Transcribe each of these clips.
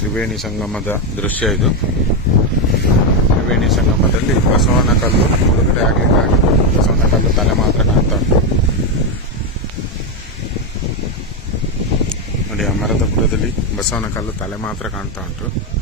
ತ್ರಿವೇಣಿ ಸಂಗಮದ ದೃಶ್ಯ ಇದು. ತ್ರಿವೇಣಿ ಸಂಗಮದಲ್ಲಿ ಬಸವನ ಕಲ್ಲು ಮುಳುಗಡೆ ಆಗ್ಲಿಕ್ಕೆ ಬಸವನ ಕಲ್ಲು ತಲೆ ಮಾತ್ರ ಕಾಣ್ತಾ ಉಂಟು. ನೋಡಿ ಆ ಮರದ ಬುಡದಲ್ಲಿ ಬಸವನ ಕಲ್ಲು ತಲೆ ಮಾತ್ರ ಕಾಣ್ತಾ ಉಂಟು.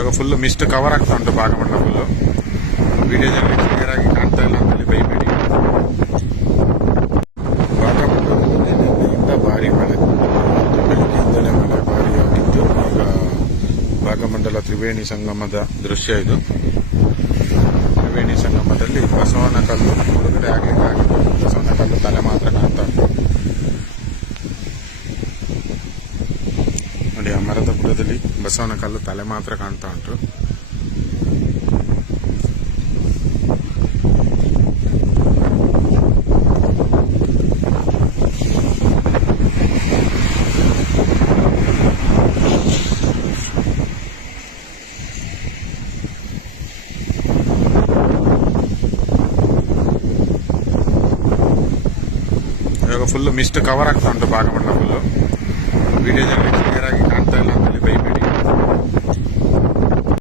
ಇವಾಗ ಫುಲ್ ಮಿಸ್ಟ್ ಕವರ್ ಆಗ್ತಾ ಉಂಟು ಭಾಗಮಂಡಲ ಫುಲ್ಲು ವಿಡಿಯೋದಲ್ಲಿ ಕ್ಲಿಯರ್ ಆಗಿ ಕಾಣ್ತಾ ಇಲ್ಲ ಅಂತೇಳಿ ಬೈಬೇಡಿ ಭಾಗಮಂಡಲದಲ್ಲಿ ನಿನ್ನೆಯಿಂದ ಭಾರಿ ಮಳೆ. ಇವತ್ತು ಬೆಳಗ್ಗೆಯಿಂದಲೇ ಮಳೆ ಭಾರಿ ಆಗಿತ್ತು. ಈಗ ಭಾಗಮಂಡಲ ತ್ರಿವೇಣಿ ಸಂಗಮದ ದೃಶ್ಯ ಇದು. ತ್ರಿವೇಣಿ ಸಂಗಮದಲ್ಲಿ ಬಸವನ ಕಲ್ಲು ಮುಳುಗಡೆ ಆಗ್ಲಿಕ್ಕೆ ಆಗಿಲ್ಲ ಬಸವನ ಕಲ್ಲು ತಲೆ ಮಾತ್ರ ಕಾಣ್ತಾ ಉಂಟು ನೋಡಿ ಆ ಮರದ ಬುಡದಲ್ಲಿ ಬಸವನ ಕಲ್ಲು ತಲೆ ಮಾತ್ರ ಕಾಣ್ತಾ ಉಂಟು. ಫುಲ್ ಮಿಸ್ಟ್ ಕವರ್ ಆಗ್ತಾ ಉಂಟು ಭಾಗಮಂಡ ಫುಲ್ಲು ವಿಡಿಯೋದಲ್ಲಿ ಕ್ಲಿಯರ್ ಆಗಿ